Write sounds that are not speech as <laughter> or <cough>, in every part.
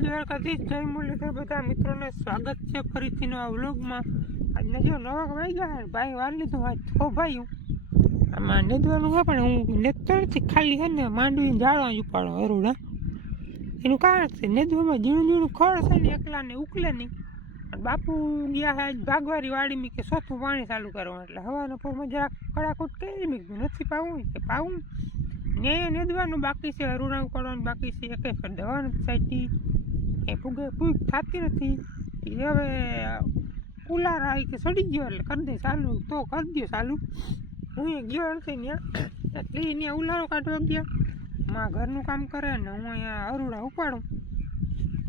દ્વારકાધીશ જય મુરલીધર બધા મિત્રોને સ્વાગત છે ફરીથીનો આ વ્લોગમાં. આજના જો નવા વાઈ ગયા હે ભાઈ વાર લીધું આજ ભાઈ આમાં નેદવાનું હોય પણ હું નેતતો નથી ખાલી છે ને માંડવી જાળવા ઉપાડો અરુડા એનું કારણ છે નેદવામાં ઝીણું ઝીણું ખોળ છે ને એકલાને ઉકલે નહીં. બાપુ ગયા હે ભાગવારી વાડીમાં કે ચોથું પાણી ચાલુ કરવા એટલે હવાના પોરમાં જરાક કડાકૂટ કરી મેં નથી પાવું કે પાવું. ને નેદવાનું બાકી છે હરુણા ઉકાળવાનું બાકી છે. એક ફેર દવાનું સાચી. એ ફૂગે ફૂગ થતી નથી. હવે ઉલાર આવી કે સડી ગયો એટલે કરી દે ચાલુ, તો કરી દે ચાલુ. હું ગયો નથી ત્યાં. એટલે ત્યાં ઉલારો કાઢવા ગયા. માં ઘરનું કામ કરે ને હું અહીંયા અરુડા ઉપાડું.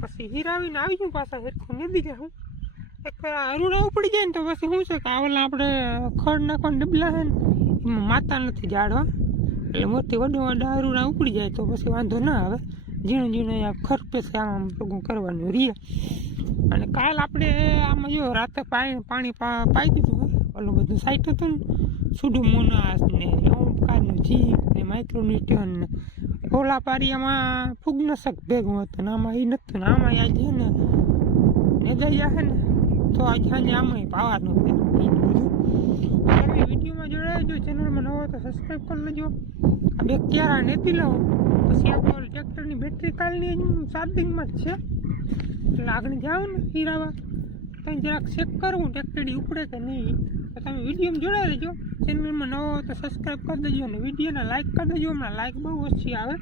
પછી હીરાવીને આવી જાઉં પાછા હેરખું નદી જાઉં એક અરુડા ઉપડી જાય ને તો પછી શું છે કે આ ઓલા આપણે ખડ નાખવાના ડબલા છે ને, એમાં માતા નથી જાડવા. એટલે મોટી વડો વડા અરુડા ઉપડી જાય તો પછી વાંધો ના આવે. ઝીણું ઝીણું આ ખરપે છે આમ ટૂંકું કરવાનું રીએ અને કાલ આપણે આમાં જો રાતે પાણી પાણી પાઈ દીધું ઓલું બધું સાઈટ હતું ને સુડુમોનાસ ને ઓમકારનું જીપ ને માઇક્રોન્યુટ્રિયન ને. ઓલા પારિયામાં ફૂગનાશક ભેગું હતું ને, આમાં એ નતું ને, આમાં આજે છે ને જઈ હે ને, તો આજે આમાં પાવાનું બધું. તમે વિડીયોમાં જોડાજો ચેનલમાં નવો તો સબસ્ક્રાઈબ કરી લેજો. આ બે ક્યારા નથી લઉં પછી આપણે ટ્રેક્ટરની બેટરી કાલની ચાર્જિંગમાં જ છે. એટલે આગળ જાઓ ને હીરાવા. તમે જરાક ચેક કરવું ટ્રેક્ટરી ઉપડે કે નહીં. તો તમે વિડીયોમાં જોડાઈ લેજો ચેનલમાં નવો તો સબસ્ક્રાઈબ કરી દેજો અને વિડીયોને લાઇક કરી દેજો. હમણાં લાઇક બહુ ઓછી આવે.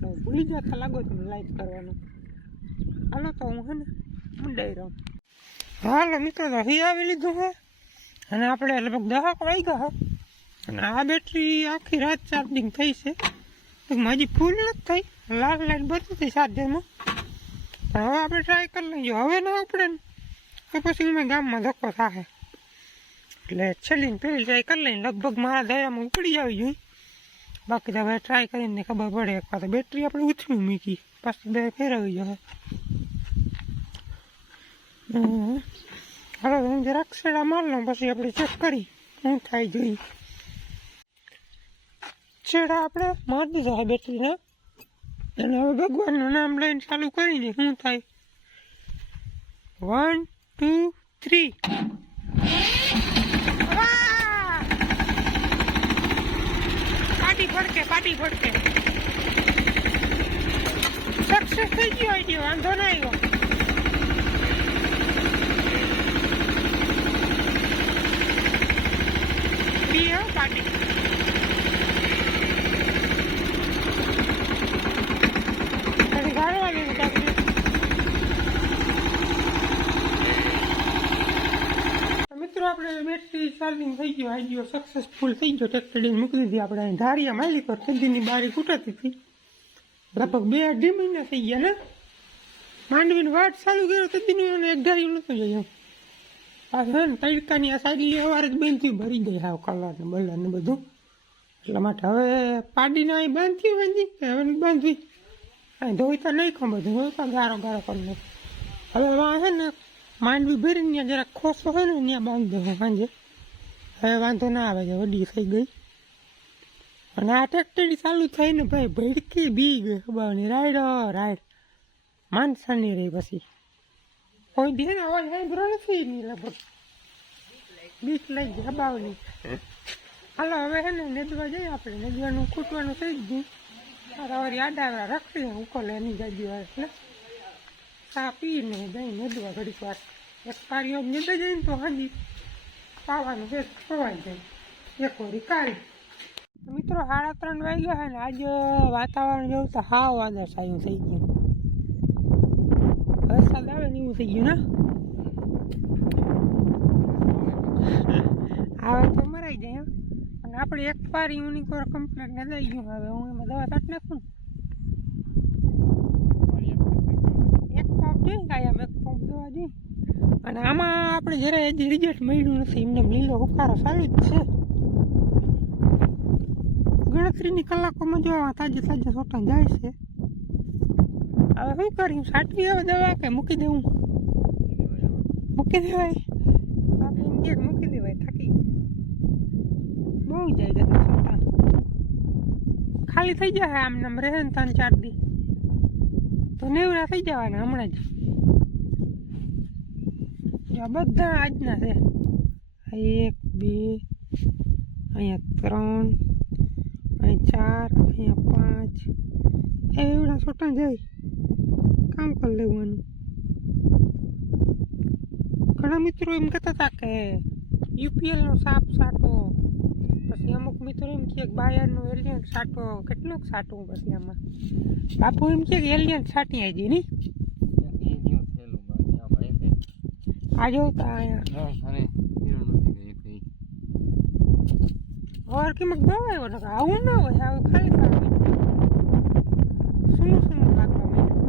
તો ભૂલી જતા લાગો તમે લાઇક કરવાનું. હાલો તો હું હે ને મંડાઈ રહું. હાલો મિત્રો, તો આવી લીધું છે અને આપણે લગભગ દહક વાગ્યા અને આ બેટરી આખી રાત ચાર્જિંગ થઈ છે. મારી ફૂલ નથી થઈ. લાલ લાઈટ બધી હતી ચાર્જરમાં પણ હવે આપણે ટ્રાય કરી લઈએ. હવે ના આપણે તો પછી અમે ગામમાં ધક્કો થાય. એટલે છેલ્લી પહેલી ટ્રાય કરી લઈએ. લગભગ મારા દયામાં ઉપડી આવી જોઈએ બાકી તો હવે ટ્રાય કરીને ખબર પડે એક વાર તો બેટરી આપણે ઉથમી મૂકી. પાછી બે ફેરવી હમ. હાલો હું જરાક સેડા માર પછી આપણે ચેક કરી. શું થાય જોઈએ છેડા આપણે મારી દીધા બેટરીને. અને હવે ભગવાનનું નામ લઈને ચાલુ કરીને શું થાય. વન ટુ થ્રી પાટી ફડકે પાટી ફડકે. સક્સેસ થઈ ગયો આઈડિયો વાંધો ના આવ્યો. બી હો ગાળવાની મિત્રો આપણે બેટરી ચાર્જિંગ થઈ ગયો આવી ગયો સક્સેસફુલ થઈ ગયો ટ્રેક્ટરી મૂકી દીધી આપણે અહીં ધારિયા માલી પર સદીની બારી ફૂટાતી હતી લગભગ બે અઢી મહિના થઈ ગયા ને માંડવીની વાટ ચાલુ કર્યો સદીનું એક ધારી નહોતું જઈ પાછું ને તડકાની આ સાઈડ સવારે જ બંધ ભરી ગઈ હાવ કલર ને બલર ને બધું. એટલા માટે હવે પાડીને અહીં બંધ થયું હજી હવે બાંધવી. અહીં ધોઈ તો નહીં ખબર ધોઈ તો ગારો ગારો કરી નાખ હવે એમાં છે ને માંડવી ભરીને ત્યાં જરાક ખોસો હોય ને ત્યાં બાંધી દેવો સાંજે. હવે વાંધો ના આવે છે વડી થઈ ગઈ. અને આ ટેક્ટરી ચાલુ થઈને ભાઈ ભડકી બી ગઈ, ખબર રાઈડ રાઈડ માનસાની રહી પછી. કોઈ દે ને અવાજ સાંભળો નથી એની લગભગ બીક લઈ ગયા બાવની હાલો હવે છે ને નેદવા જઈએ આપણે નેદવાનું ખૂટવાનું થઈ જ ગયું સવારે આડા રાખી ઉકોલે એની જાજી વાર એટલે ચા પીને જઈ નેદવા ઘડીક વાર એક પારીઓ નેદે જઈને તો હાજી પાવાનું છે ખવાઈ જાય એક વળી કાઢી મિત્રો સાડા ત્રણ વાગ્યા છે ને આજે વાતાવરણ જેવું તો હાવ વાદળ છાયું થઈ ગયું ને એવું થઈ ગયું ને આવે તો મરાઈ જાય. અને આપણે એક પારી યુનિકોર ને દઈ ગયું. હવે હું એમાં દવા કાઢ નાખું એક પંપ જોઈ કાયમ એક પંપ દવા જોઈ અને આમાં આપણે જરાય હજી રિઝલ્ટ મળ્યું નથી. એમને લીલો ઉકારો ચાલુ જ છે. ગણતરીની કલાકોમાં જોવા તાજે તાજે સોટા જાય છે. હવે શું કર્યું સાટવી હવે દવા કે મૂકી દેવું? મૂકી દેવાય? કે મૂકી દેવાય, થાકી બહુ જાય ખાલી થઈ જાય આમ નામ રહે ને ત્રણ ચાર દી. તો નેવરા થઈ જવાના હમણાં જ. જો બધા આજના છે. એક, બે, અહીંયા ત્રણ, અહીંયા ચાર, અહીંયા પાંચ. એવડા છોટા જાય. કામ કરી લેવાનું ઘણા મિત્રો એમ કહેતા હતા કે યુપીએલનો સાપ સાટો પછી અમુક મિત્રો એમ કહે બાયરનો એલિયન સાટો કેટલોક સાટો પછી આમાં બાપુ એમ કે એલિયન સાટી આવી નહીં આ અહીંયા ઓર કે મગ દવા આવ્યો આવું ના હોય આવું ખાલી શું શું લાગવા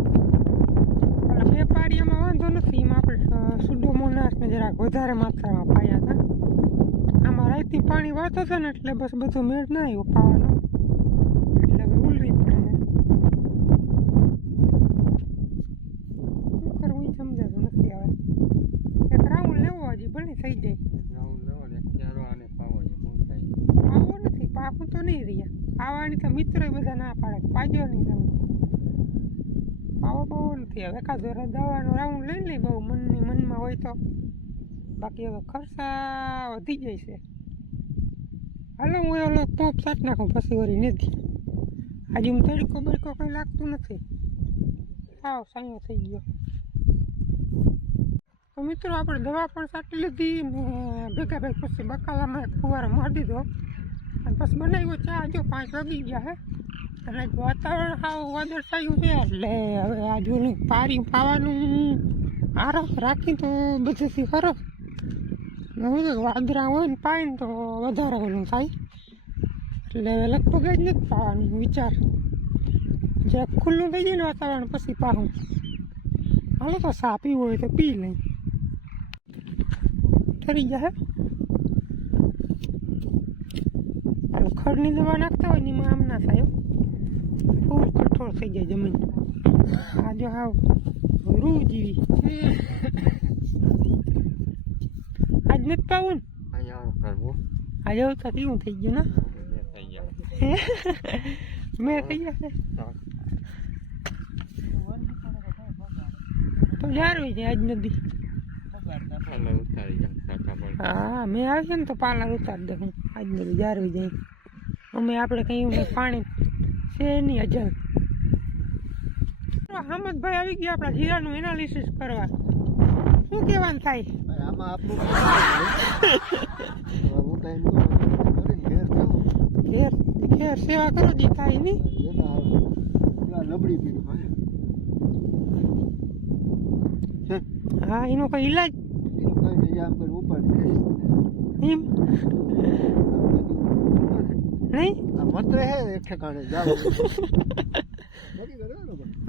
ઓલા વાંધો નથી એમાં આપણે સુડોમોનાસને જરાક વધારે માત્રામાં પાયા હતા. આમાં રાતથી પાણી વાતો છે ને એટલે બસ બધો મેળ ના આવ્યો પાવાનો એટલે હવે ઉલરી પડે શું કરવું સમજાતું નથી હવે. એક રાઉન્ડ લેવો હજી ભલે થઈ જાય. પાવો નથી પાકું તો નહીં રહ્યા. પાવાની તો મિત્રો બધા ના પાડે પાજો નહીં તમે. પાવો બહુ નથી. હવે એકાદો દવાનો રાઉન્ડ લઈ લઈ બહુ મનની મનમાં હોય તો. બાકી હવે ખર્ચા વધી જાય છે. હાલો, હું ઓલો પોપ સાટ નાખું, પછી વળી નથી આજે હું તડકો બડકો કંઈ લાગતું નથી. સાવ સાયો થઈ ગયો. તો મિત્રો, આપણે દવા પણ સાટી લીધી. ને ભેગા ભેગ પછી બકાલામાં એક ફુવારો મારી દીધો. અને પછી બનાવ્યો ચા, જો પાંચ વાગી ગયા હે. અને વાતાવરણ સાવ વાદળછાયું છે એટલે હવે આ જોને પારી પાવાનું આરસ રાખી તો બધેથી ખરો હું તો વાદળા હોય ને પાય ને તો વધારે ઓલું થાય. એટલે હવે લગભગ જ નથી પાવાનું વિચાર. જે ખુલ્લું થઈ જાય ને વાતાવરણ પછી પાહું. હાલો તો સા પીવું હોય તો પી લઈ. ઠરી જાય ખડની દવા નાખતા હોય ને એમાં આમ ના થાય. ફૂલ કઠોળ થઈ જાય જમીન. આ જો હાવ રૂ જેવી. આજ નથી પાવું આજે આવતા કેવું થઈ ગયું ને? મેં થઈ ગયા. તો જારવી જાય આજ નદી. હા મેં આવી ને તો પાર્લર ઉતાર દે હું. આજ નદી જારવી જાય અમે આપણે કઈ એવું પાણી છે નહીં અજલ? હામદભાઈ આવી ગયા આપણા જીરાનું એનાલિસિસ કરવા. શું કહેવાનું થાય? આમાં આપણું ઘેર ઘેર સેવા કરો દી થાય નહીં લબડી પીડું હા. એનો કઈ ઈલાજ? એમ? નહીં? આ મત્ર હે એક ઠેકાણે જાવ <laughs>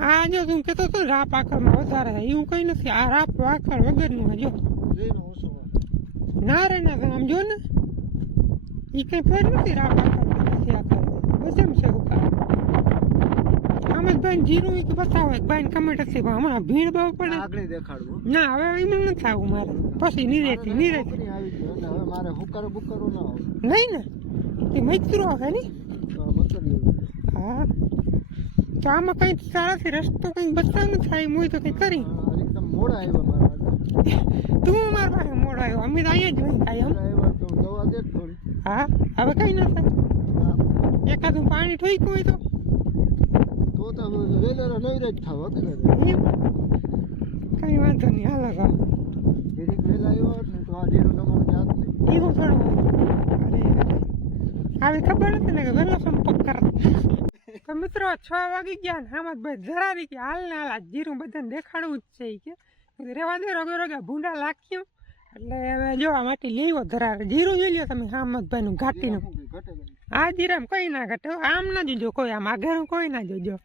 આ જો તું કહેતો હતો ને રાપ આકરમાં વધારે થાય. એવું કઈ નથી. આ રાપ આકર વગરનું હે જો. ના રે ના આમ જો ને. એ કઈ ફેર નથી રાપ આકર નથી આકર બધેમ છે હુકા આમ જ ભાઈ જીરું એક બતાવો એક ભાઈ કમેન્ટ પણ હમણાં ભીડ બહુ પડે. આગળ દેખાડવું ના હવે એમ નથી આવું મારે. પછી નિરેતી નિરેતી હવે મારે હુકારો બુકારો ના નહીં ને? તે મૈત્રો હે ને? એવું. હા. તો આમાં કઈ તારાથી રસ્તો કઈ બતાવ ન થાય હું હોય તો કઈ કરી. મોડા આવ્યા તું મારા પાસે મોડો આવ્યો. અમે તો અહીંયા જ દે હા હવે કઈ ના થાય. એકાદું પાણી ઠોક્યું હોય તો? કઈ વાંધો નહીં હાલો તો ધીરીક આવી ખબર નથી ને કે વહેલો સંપર્ક કર. તો મિત્રો છ વાગી ગયા ને આમાં ભાઈ ધરારી કે હાલ ને હાલ જીરું બધાને દેખાડવું જ છે કે. રેવા દે રોગે રોગે ભૂંડા લાખ્યું એટલે હવે જોવા માટે લેવો ધરાર જીરું જોઈ લ્યો તમે હામદભાઈ નું ઘાટીનું આ જીરામ કઈ ના ઘટે આમ ના જોજો કોઈ આમ આગળ કોઈ ના જોજો.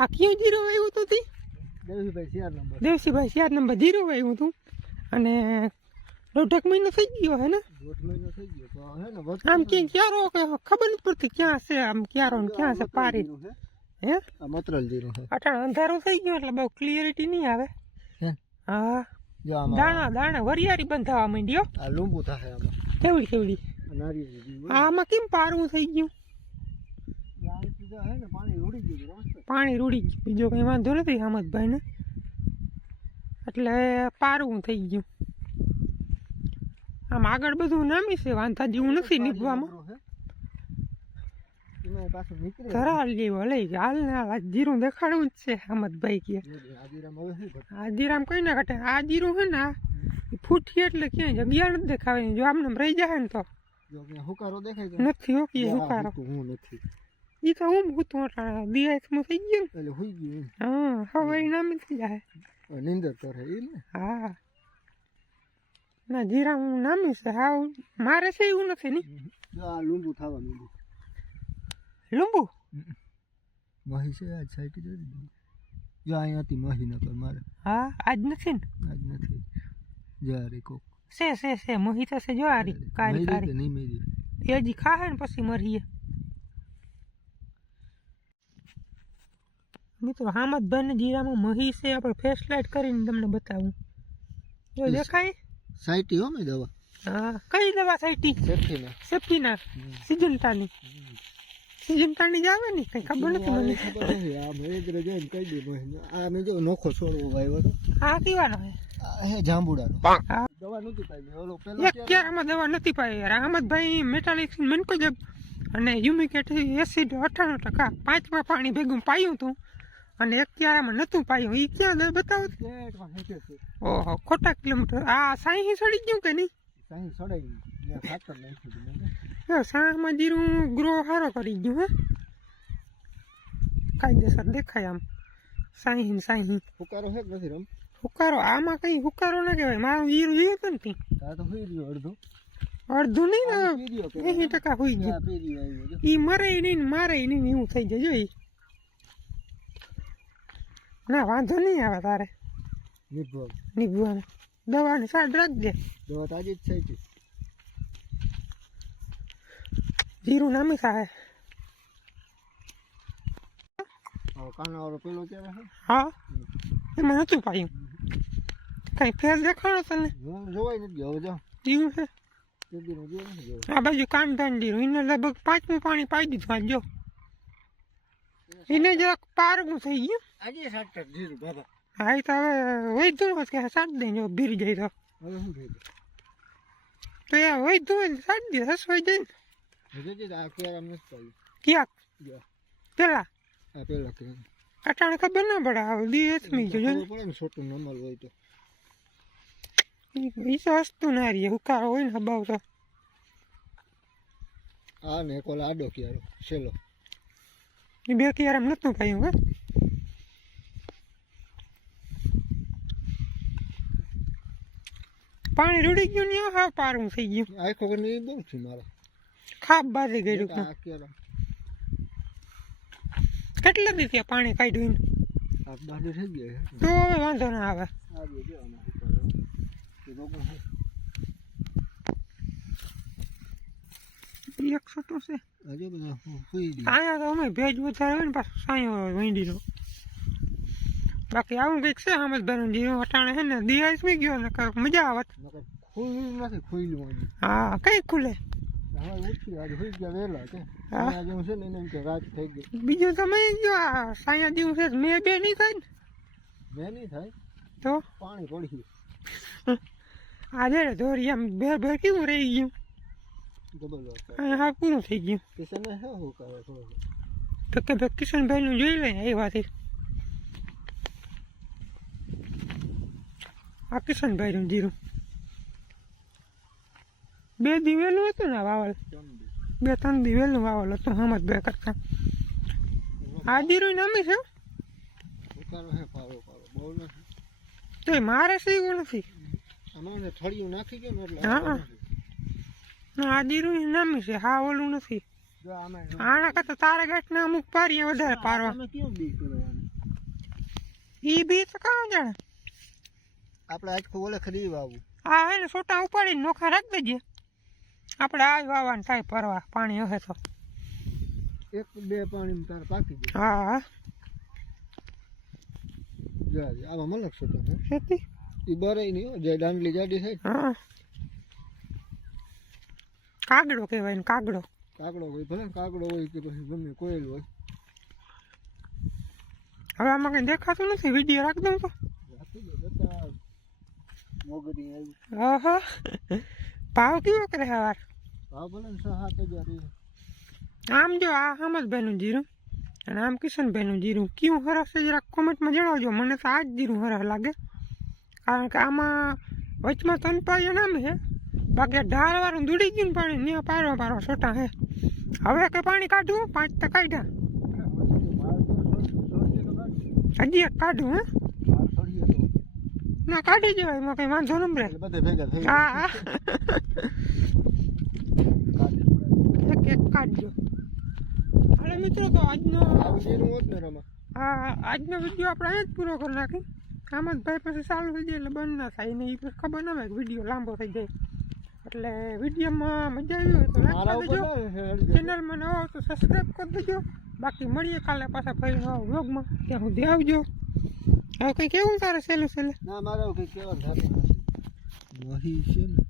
આ કયું જીરું વાવ્યું તું તી? દેવીભાઈ નંબર. દેવસીભાઈ શિયાર નંબર. જીરું વાવ્યું તું. અને દોઢક મહિનો થઈ ગયો હે ને? મહિનો થઈ ગયો હે ને આમ. ક્યાં ક્યારો કે ખબર નથી પડતી ક્યાં છે આમ ક્યારો ને ક્યાં છે પારી. હે? આ મતરલ જીરું અટાણ અંધારું થઈ ગયું એટલે બહુ ક્લિયરિટી નહીં આવે. હા? દાણા દાણા વરિયાળી બંધાવા માંડ્યો. આ લીંબુ થાય આમાં. કેવડી કેવડી. આમાં કેમ પારું થઈ ગયું? હે પાણી ઉડી ગયું પાણી રૂડી ગયું. બીજો કંઈ વાંધો નથી હામદભાઈને. એટલે પારું થઈ ગયું. આમ આગળ બધું નામી છે વાંધા જેવું નથી પાછું નીકળે. જેવો લઈ ગયા હાલ ને આ જીરું દેખાડવું જ છે હામદભાઈ કે. આ જીરામ કઈ ના ઘટે. આ જીરું છે ને ફૂટી એટલે ક્યાંય જગ્યા નથી દેખાવાની. જો આમને રહી જાય ને તો. હુકારો દેખાય નથી હોકી આ હુકારો. હું નથી. ઈ તો હું ભૂતું અટાણે. દિયાસમાં થઈ ગયું એટલે હુઈ ગયું હા હવે નામ થઈ જાય. એમ. નીંદર કરે એ ને. હા. ના જીરા હું નામી છે. હા મારે છે એવું નથી ની? જો આ લીંબુ થવા માંડ્યું. લીંબુ? મહી છે આજ સાઈડ જોઈ જો અહીંયાથી મહી ન કર મારે. હા આજ નથી ને? આજ નથી. જારે કોક. છે છે છે મોહિત છે જો આરી કારી મેરી કે કારી. નહીં મેરી? એ હજી ખાહે ને પછી મરીએ. મિત્રો હામદભાઈને જીરામાં મહી છે. આપણે ફેસ લાઇટ કરીને તમને બતાવું. જો દેખાય? સાઈટી હો મેં દવા. હા કઈ દવા સાઈટી સેફટી ના. સિજનતાની. સિજનતાની જ આવે ને? કઈ ખબર નથી મને. ખબર નથી. આ મહેન્દ્ર જઈને કહી દે મહેન્દ્ર. આ મેં જો નોખો છોડવો ભાઈ હતો આ કીવાનો હે? આ હે જાંબુડાનો. હા. દવા નહોતી પાઈ ઓલો પેલો એક ક્યારામાં દવા નથી પાઈ. યાર અહમદભાઈ મેટાલિક મેન્કોજબ અને યુમિક એસિડ અઠાણું ટકા. પાંચમાં પાણી ભેગું પાયું હતું અને એક ક્યારામાં નહોતું પાયું. એ ક્યાં દે બતાવો ઓહો ખોટા કિલોમીટર. આ સાહી સડી ગયું કે નહીં? સાહી સડાઈ સાહમાં જીરું ગ્રો સારો કરી ગયું હે? કાયદેસર દેખાય આમ. સાહી સાહી હે નથી રમ હુકારો? આમાં કઈ હુકારો ના કહેવાય. મારું જીરું જોયું તો ને તી. તો હોઈ રહ્યો અડધો. અડધું નહીં ને? એસી ટકા હોઈ ગયું. એ ઈ મરે નહીં ને મારે નહીં એવું થઈ જાય. જો ના વાંધો નહીં આવે તારે. નિર્ભર દવાની સાડ રાખજે. દવા તાજી જ છે જીરું નામી ખાય. કાનાવાળો પેલો ક્યારે હા એમાં નતું પાયું. કઈ ફેર દેખાડો તને. જોવાય નથી હવે જો જીવું છે. આ બાજુ કામધાન જીરું એને લગભગ પાંચમું પાણી પાઈ દીધું આજ જો. એને જરાક પારગું થઈ ગયું. આજે સાત જીરું બાબા હા એ તો હવે વૈધું કે સાટ દે જો ભીરી જાય તો. તો એ વૈધું સાટ દે હસવાઈ જાય ક્યાંક? પેલા? પેલા કે અટાણે ખબર ના પડે હવે દિવસમી જોજો. ખબર પડે છોટું નમલ હોય તો. ઈ તો હસતું ના રહીએ હુકારો હોય ને હબાવ તો. આ ને કોલા આડો ક્યારો છેલ્લો. એ બે ક્યારે એમ નતું પાયું હે. પાણી રૂડી ગયું ને હા પારું થઈ ગયું. આખો કરીને એ બહુ છે મારા. ખાપ બાજી ગયું કેટલા દી થયા પાણી કાઢ્યું તો હવે વાંધો ના આવે. એકસો તો છે. હજુ બધા સુઈ ગઈ અહીંયા તો અમે ભેજ વધારે હોય ને પાછું સાંયો હોય વીંડીનો. બાકી આવું કંઈક છે સમજદાર જીવ અટાણે છે ને દિવાળી સુઈ ગયો ને કર મજા આવત ખુલ્લું નથી ખુલ્લું હા કઈ ખુલે? ગયા બીજું તમે સાયા છે મેં બે નહીં થાય ને. મેં નહીં થાય? તો? પાણી પડી ગયું આજે ધોરી આમ ભેર ભેર કેવું રહી ગયું? ડબલ અહીંયા હા પૂરું થઈ ગયું કિશને હે હું કરે થોડું તો કે ભાઈ કિશનભાઈનું જોઈ લે એ વાતે આ કિશનભાઈનું જીરું બે દિવેલું હતું ને વાવલ બે ત્રણ દિવેલનું વાવલ હતું હમ જ બે કરતા આ જીરું નામી છે તો મારે એવું નથી આમાં થળિયું નાખી ગયો એટલે હા. આ. ના જીરું નામી છે હા ઓલું નથી. આના કરતા તારા ગાંઠના અમુક પારીએ વધારે પારવા ઈ બી તો કાં જાણે? આપણે આજકું ઓલે ખરી વાવું. હા હે ને સોટા ઉપાડીને નોખા રાખી દેજે. આપણે આ વાવાનું થાય પરવા પાણી હશે તો. એક બે પાણી તારે પાકી જાય હા. આમાં મલક છે ખેતી એ બરાઈ નહીં જે દાંડલી જાડી થાય હા. કાગડો કહેવાય ને કાગડો. કાગડો હોય ભલે કાગડો હોય કે પછી ગમે કોયલ હોય. હવે આમાં કંઈ દેખાતું નથી? વીડિયો રાખ દઉં તો. ઓહો. ભાવ કેવો કરે સવાર ભાવ ભલે છ સાત હજાર આમ જો આ હમદભાઈનું જીરું અને આમ કિશનભાઈનું જીરું. કયું હરસ છે જરાક કોમેન્ટમાં જણાવજો. મને તો આ જ જીરું હરસ લાગે. કારણ કે આમાં વચમાં તનપાઈ નામ છે. બાકી આ ઢાળવાળું દૂડી ગયું ને પાણી ત્યાં પારો પારો છોટા હે. હવે કે પાણી કાઢવું પાંચ તો કાઢ્યા. હજી એક કાઢું, હે. ના, કાઢી જવાય એમાં કંઈ વાંધો ન રહે હા. એક એક કાઢજો. હાલો, મિત્રો, તો આજનો હા, આજનો વીડિયો આપણે અહીં જ પૂરો કરી નાખી ભાઈ પછી ચાલુ થઈ જાય એટલે બંધ ના થાય. ને એ ખબર ના હોય વીડિયો લાંબો થઈ જાય. એટલે વિડીયોમાં મજા આવી હોય તો લાઈક કરી દેજો. ના ચેનલમાં નવો હોય તો સબસ્ક્રાઈબ કરી દેજો. બાકી મળીએ કાલે પાછા ફરી નવા વ્લોગમાં ત્યાં સુધી આવજો. હવે કંઈ કેવું તારે સહેલું સહેલું ના મારે કંઈ કહેવાનું નથી. વહી છે ને.